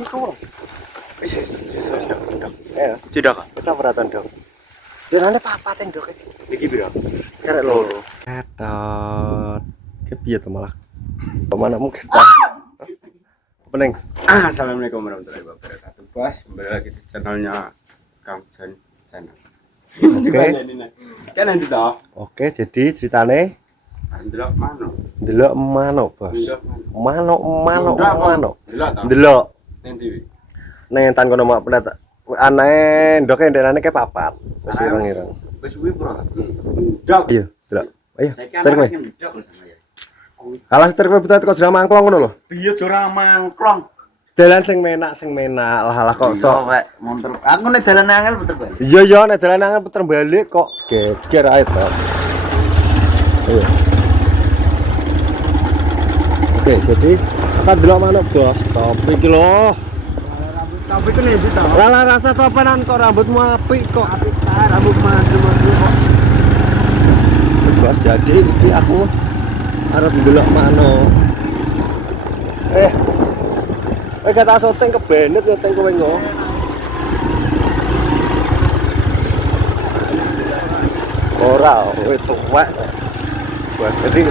kurang. Wis sudah. Sudah kok. Kita perhatian dong. Jangan papaten dong. Iki piro? Karek loro. Ketot. Kepiye to malah. Kemana mungkin? Pening. Assalamualaikum warahmatullahi wabarakatuh. Bos, kembali lagi di channelnya Kang Jan Channel. Oke. Kan nanti toh. Oke, jadi ceritane Ndelok manuk. ndelok manuk, Bos. Manuk. Ndelok toh. Ndelok. Nanti. Neng tan kono mak pendat. Aneh ndoke ndenane ke papat. Wis ireng-ireng. Wis kuwi pura. Ndok. Iya, delok. Ayo, Saiki tarik kowe. anake ndok lho sama ya. Alas tarik kowe betul kok jera mangklong ngono lho. Iya jora mangklong. Dalan sing menak. Lah kok sok. Wek montor. Aku nek dalan angel puter balik. Iya, nek dalan angen puter balik kok geger ae to. Ayo. Oke, jadi akan delok manuk, Bos. Tapi iki lho. Tapi kan iki to. Lah rasa topanan kok rambutmu apik kok. Apik ta rambut madu-madu kok. Bos, jadi iki aku arep ndelok manuk. Kata syuting kebenet syuting kowe ngo. Ora, kowe tuwek. Bos, jadi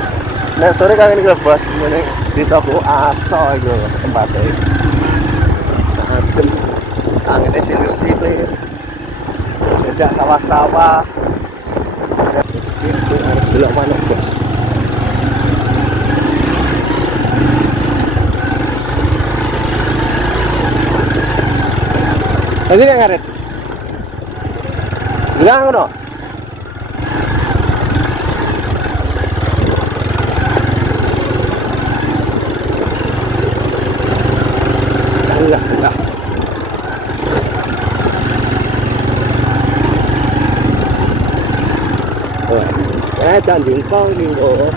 nek sore kangen iki lho, Bos, meneh disoku aso iku tempate. Adem. Angene silir-silir. Sedak sawah-sawah. Itu harus delok manuk, Bos. Tadi yang ngaret. Bilang ngono. Enggak. Jangan jengkol nih, oh.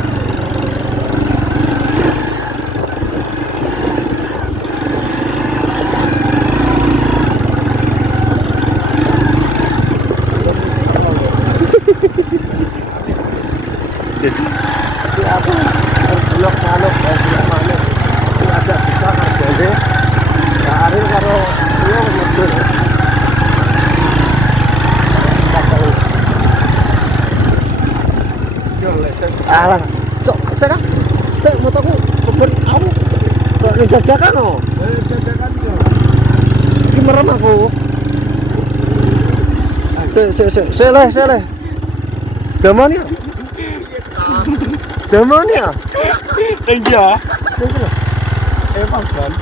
Jadi aku harus blok manuk. Ini ada bisa harganya. Ya hari karo dia medun. Alah, cok, saya motoku keben aku. Kok ngejajakan oh. Jajakan yo. Iki merem aku. Seleh. Gamane. Iya. Emang kan.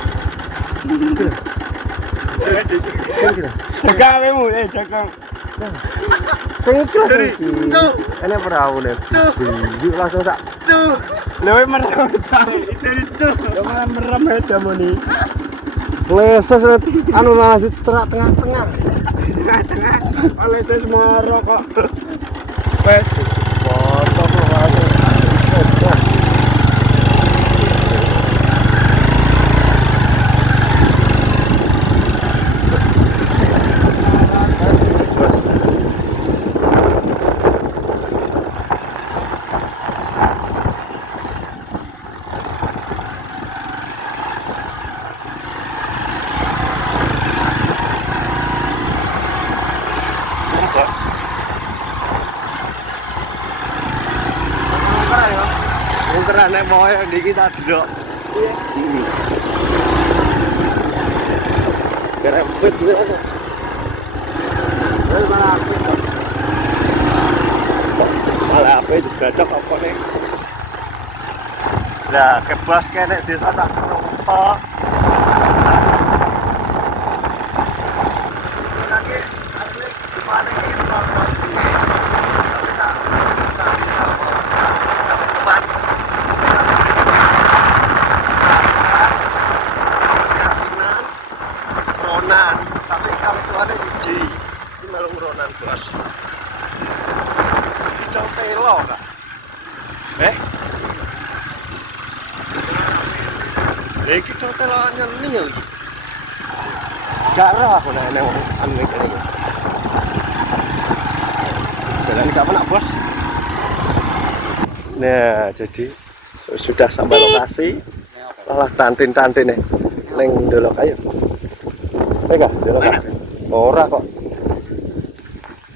Jaganganmu jagang. Sing iki lho. Ini perahu nih. Yuk langsung tak. Lewe merem ta. Dari cu. Malah merem aja moni. Leses anu malah diterak tengah-tengah. Tengah-tengah. Oleh ses moro kok. Wes Foto kok. Mungkin nek mau di kita delok. Iya. Kerempet lho. Malah apa juga cok apa nih. Lah kebas kene desa sak kerompok. Tapi kalau itu ada siji, ini malu ronan, Bos. Jauh telo kak. Kita telo nyeni lagi. Gak roh aku nek anu iki. Jalan gak pernah, Bos. Nah, jadi sudah sampai lokasi. Malah tantin nih. neng delok ayo. Tega, delok. Ora kok.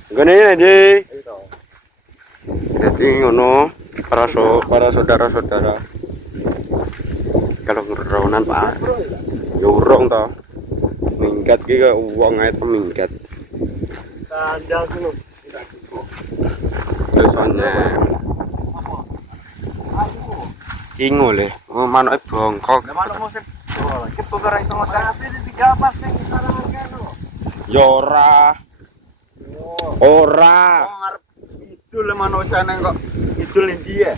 Gini aja. Jadi ngono para saudara-saudara. Kalau ngeronan Pak. Ya urung to. Minggat ki kaya wong ae minggat. Sandal dulu. Biasanya kingo le, manuke bongkok. Lah manuk musim. Kita ora iso ngocak ati digapas ning sarangan kene. Ya ora. Ora. Ngarep idul manuk seneng kok idul endi ya?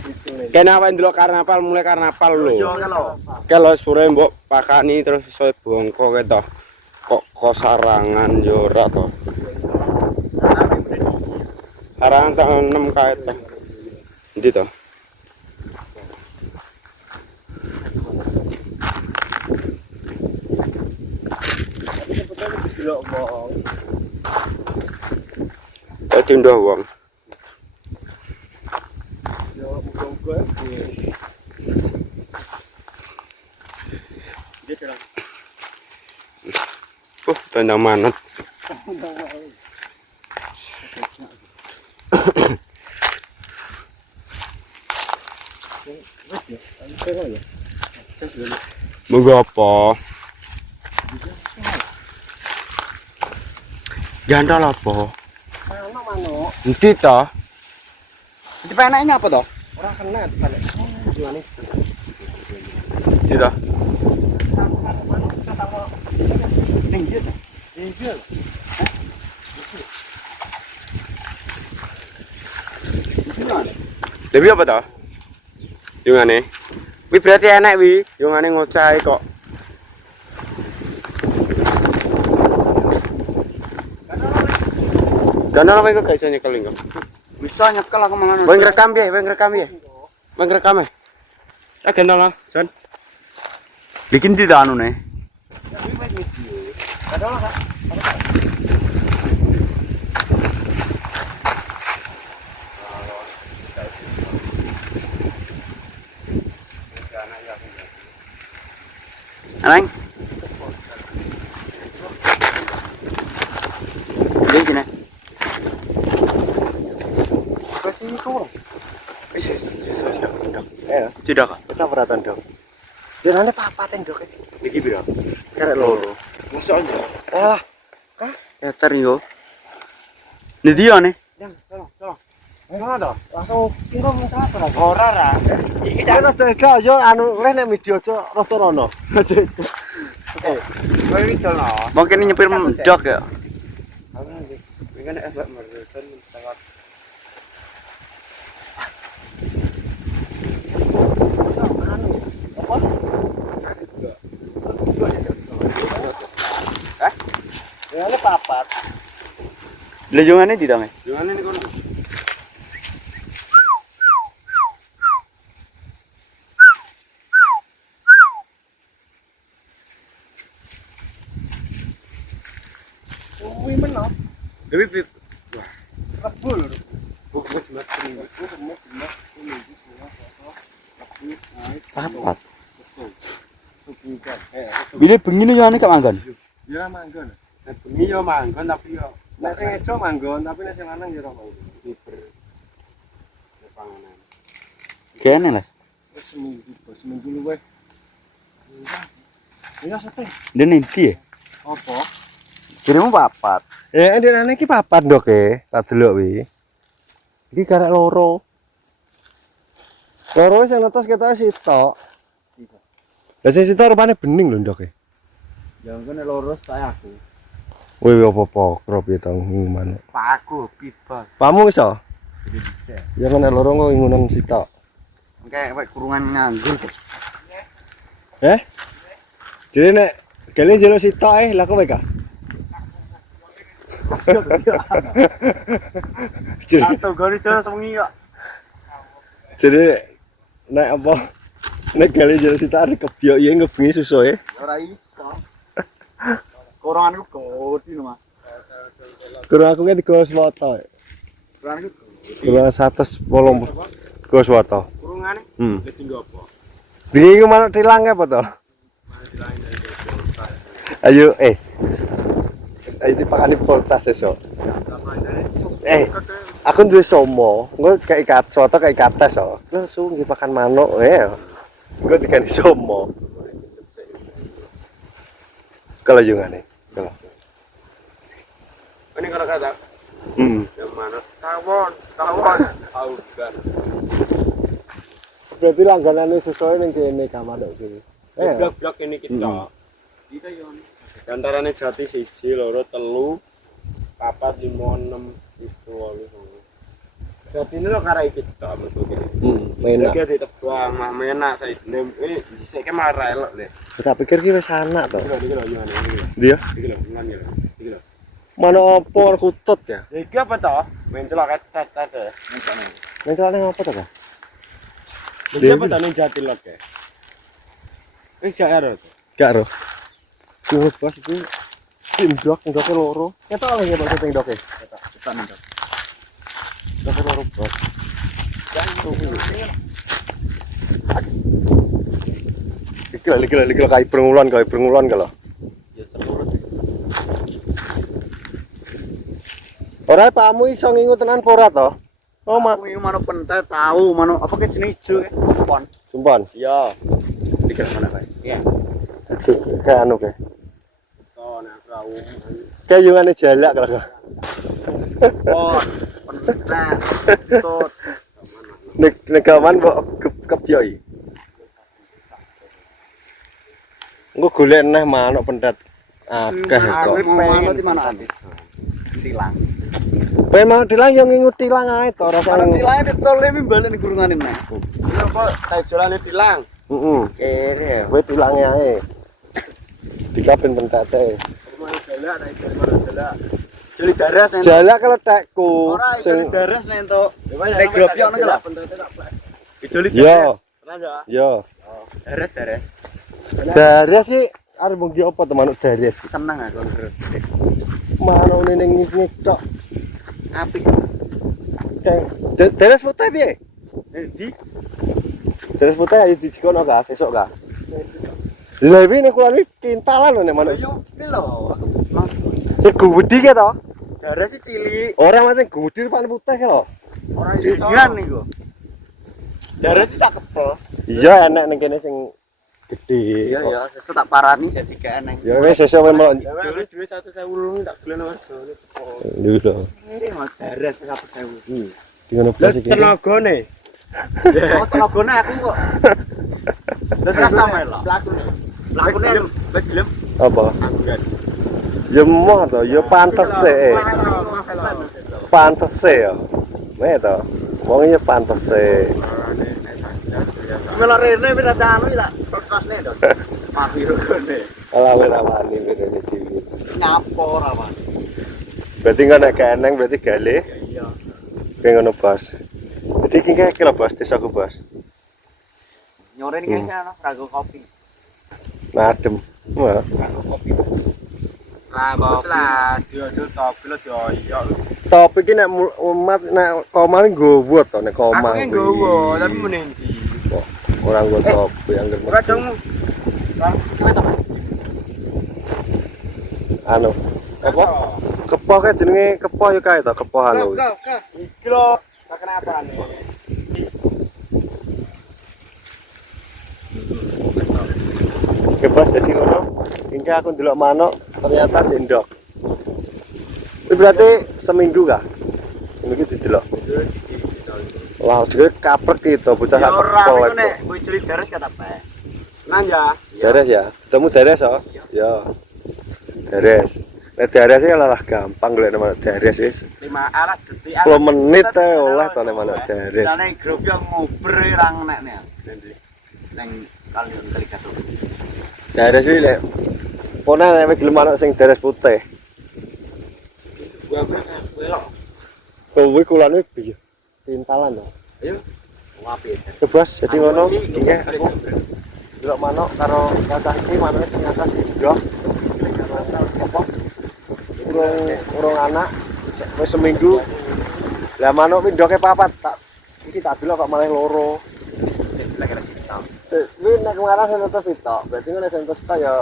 Kene awake ndelok karnaval mulai karnaval lho. Yo kalau Kalau sore mbok pakani terus iso bongkok to. Kok sarangan yo ora to. Sarangan tak 6 kae to. Endi to? Delok wong. Dadi ndoh wong. Yo muga-muga. Dia terang. Tandang manut. Moga apa? Gandol apa? Manuk. Endi to? di peneknya apa toh? Ora kena balik. Gimana? Endi to? Ning dia. Ning dia. Lebih apa toh? Yungane. Wi berarti enak wi, yungane ngocai kok. Gandol apa kok gak iso nyekel kok? Bisa nyekel aku mangan. Wong rekam piye? Wong rekam piye? Wong rekam e. Ah gandol lah, Jan. Bikin tidak anu nih. Anang. Ini gini. Kasih itu. Wis ndok. Eh, Sudah kok. kita beratan dong. Dia nane papaten dok. Iki piro? Karek loro. Masuk aja. Eh, Ya cari yo. Ini dia nih. yang tolong. Enggak ada. Langsung tinggal minta apa lagi? Ora ra. Iki Kita tega yo anu leh nek video cok rada rono. kowe iki jono. Mungkin nyepir jok ya. Mungkin es bak mereten sangat. Ya ini papat. Lejungannya di dalamnya. Gimana nih kono? Wih menop. Lebih Rebul. Papat. Bila begini ya nih kak manggan. Ya manggon. bengi yo manggon tapi yo Nek sing edo manggon, tapi nek sing lanang ya ora manggon. miber. Panganan. Kene lah. Wis seminggu luwih. Ya sate. Dene iki ya. Apa? Kirimu papat. Ndekne iki papat ndok tak delok wi. Iki karek loro. Loro sing netes ketok sitok. Lah sing sitok rupane bening lho ndok Ya ngene lurus saya aku. Wih apa-apa krop ya tau ngumane. Pak aku pipa. Pamu iso? Bisa. Ya nek loro kok ingunan sitok. Kayak wek kurungan nganggur. Jadi nek kalian jelo sitok lah kowe ka? Atau gori terus wengi kok. Jadi nek apa? Nek kalian jelo sitok arek kebiok ya ngebengi susu ya. Ora iso. Koronganku godi lho, Mas. Kurang aku kan digawa swata. Koronganku Kurang 180 gawa swata. Kurungane Hmm. dadi nggo apa? Bingi ku manuk tilang apa to? Lain dari Ayo ayo dipakani poltas esok. Aku duwe somo, engko kayak ikat soto kayak kates so. Langsung dipakan manuk ya. Engko dikani somo. Kalau jungane. Kalau. Ini kalau kata yang mana? Tawon. Augan. Berarti langganane sesuai ning kene Kamadok iki. Blok-blok ini kita. Kita yo. Antarane Jati 1, 2, 3, 4, 5, 6, 7, 8. Jadi ini lo karena ikut tak betul gini. Menak. Lagi ditebang mah menak saya ini saya ke marah elok deh. Tak pikir ki wis anak to. Iki lho gimana ini? Dia Iki lho ngan ya. Iki lho. mana opo kutut ya? Iki apa toh? Main celok tet ya. Mentalane ngopo to, Kak? Dia apa tane Jati lok ya? Wis ya ero. Gak ro. Kuwi bos iki tim doke loro. Ketok lagi bos tim doke. Ketok nih. Doke loro bos. Iki kayak berngulon kalau. Ya celurut. Ora pakmu iso ngingu tenan apa ora to? Oh, mak. Kuwi manuk pentet tahu, manuk apa ke jeneng ijo ke? Pon. Sumpon. Ya. Dikira mana Pak? Iya. Kayak anu kayak. Oh, nek rawu. Kayak yungane jalak kalau. Pon. Pentet. Tut. Nek gaman kok kebyoi. Engko golek neh manuk pendet akeh kok. Aku pengen di mana ati? Tilang. Pengen mau dilang yo ngingu tilang ae to rasa. Kalau tilang dicol mi balen gurungane meneh. Iya kok tajolane dilang. Heeh. Kene. Kowe tilange ae. Dikapen pentete. Mau jalak nek jalak. Jeli daras nek. Jalak kalau tekku Ora jeli daras nek entuk. Nek Nek gropi ono lho. Dijoli Yo, Tenan ya. yo. Daras. Dares iki arep mungki apa to manuk dares? Seneng aku. Manuk ning ngik tok. Apik. Dares putih piye? Di Dares putih ayo dicikono ka sesuk ka. Lha iki nek kuwi kintalan lho nek manuk. yo iki lho. Langsung. Sing gudi ke to? Daras iki cilik. Ora macam gudi pan putih ke lho. Ora dingan niku. Daras iki sak kepel. Iya enak ning kene sing gede. Iya ya, sesuk tak parani jadi gak eneng. Ya wis sesuk kowe melok. Dhewe duwe 1.000 tak gelene warga. Lho. Ini mah daras 1.000. Di ngono blas iki. Tenagane. Oh, tenagane aku kok. Lah rasa mel lho. Lakune gelem. Apa? Aku kan. Ya moh to, ya pantes e. Pantes e ya. Weh to. Wong ya pantes e. Melo rene wis ada anu tak kertasne to. Mati rene. Ala ora wani bedane dhewe. Nyapo ora wani. Berarti enggak nek eneng berarti gale. Iya. Kayak ngono bos. Jadi iki kayak lho bos, desaku bos. Nyore ning kene ana rago kopi. Nadem. Wah. Rago kopi. Lah kok lah diojo topi lo dioyo. Topik iki nek umat nek koma nggowo to nek koma. Aku nggowo tapi menendi. Ora nggo topi yang Ora dong. Bang, kowe to. anu. Apa? Kepo kae jenenge kepo ya kae to, kepo anu. Iki lho, tak kenapa nih? Bebas jadi ngono. Hingga aku ndelok manuk ternyata sendok. Itu berarti seminggu kah? Seminggu didelok. Wah, juga kaprek gitu, bocah Ya kaprek ora kolek. iku nek kowe jeli daras kata apa? Nang ya. Dares ya? Ketemu dares oh? Ya. Dares. Nek dares iki lah gampang golek manuk dares wis. 5 alat detik. 10 menit ae oleh to nek manuk dares. Lah nek grup yo ngober rang nek nek. Neng kalian kali kato. Dares iki lek pona nek gelem manuk sing dares putih. Gua belok. Kowe kulane piye? Pintalan to. Ayo. Ngapi. Bebas jadi ngono iki aku delok manuk karo cacah iki manuke ternyata sindok. Apa? Urung anak wis seminggu. Lah manuk pindoke papat tak iki tak delok kok malah loro. Kira-kira kita. Kuwi nek kemarin sentus sitok, berarti nek sentus sitok ya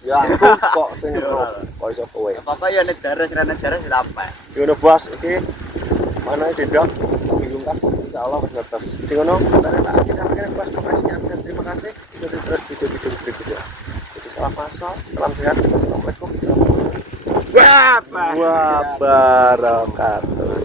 Ya aku kok sing kok iso kowe. Pokoknya ya negara sampai. Ngono bos iki mana jendok minggu kan insyaallah wis ngetes. Sing ngono tak akhirnya bos pokoknya terima kasih sudah terus video-video berikutnya. Jadi salam masuk, salam sehat, assalamualaikum. Wah, Wabarakatuh.